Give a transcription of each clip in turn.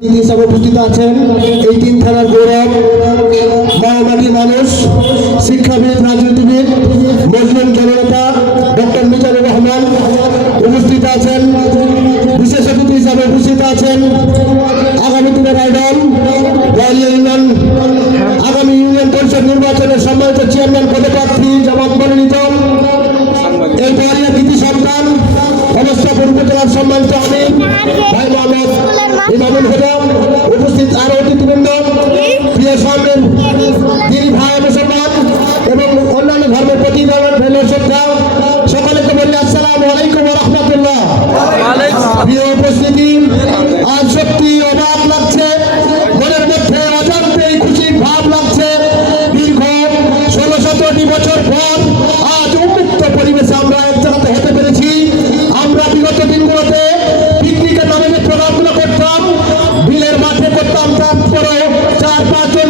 তিনি হিসাবে উপস্থিত আছেন। এই তিন থানার গৌরব মাওবাদী মানুষ শিক্ষাবিদ রাজনীতিবিদ সম্মানিত আমি ভাই মোহাম্মদ ইমামুল হুদাম i'm back Papa,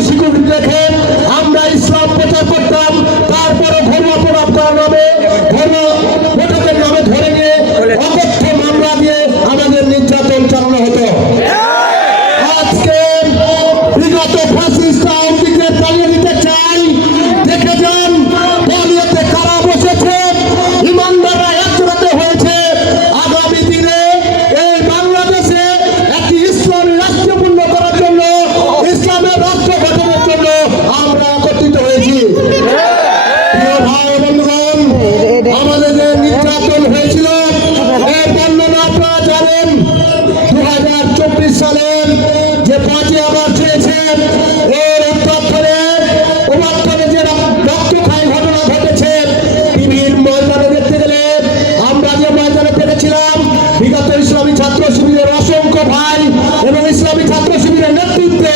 ভাই এবং ইসলামী ছাত্র শিবিরের নেতৃত্বে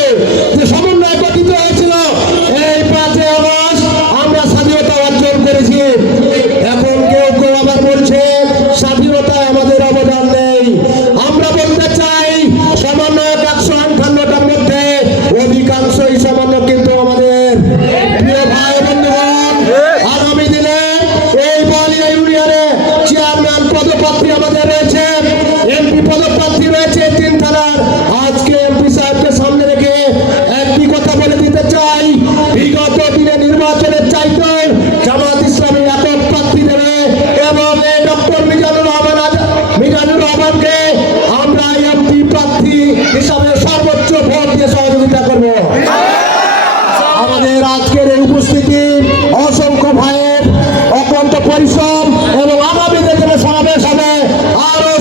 যে সমন্বয় গঠিত হয়েছিল, এই পাঁচে আগস্ট আমরা স্বাধীনতা অর্জন করেছি। এখন কেউ কেউ আবার বলছে, স্বাধীনতায় আমাদের অবদান নেই। আমরা বলতে চাই, সমন্বয়ক একশো আটান্নটার মধ্যে অধিকাংশই সামান্য কিন্তু আমাদের। প্রিয় ভাই, বন্ধুগণ, আগামী দিনে এই বালিয়া ইউনিয়নে চেয়ারম্যান পদপ্রার্থী আমাদের রয়েছে। আমাদের আজকের এই উপস্থিতি অসংখ্য ভাইয়ের অক্লান্ত পরিশ্রম এবং আগামী দিনে সমাবেশ হবে আরও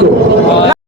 আলাইকুম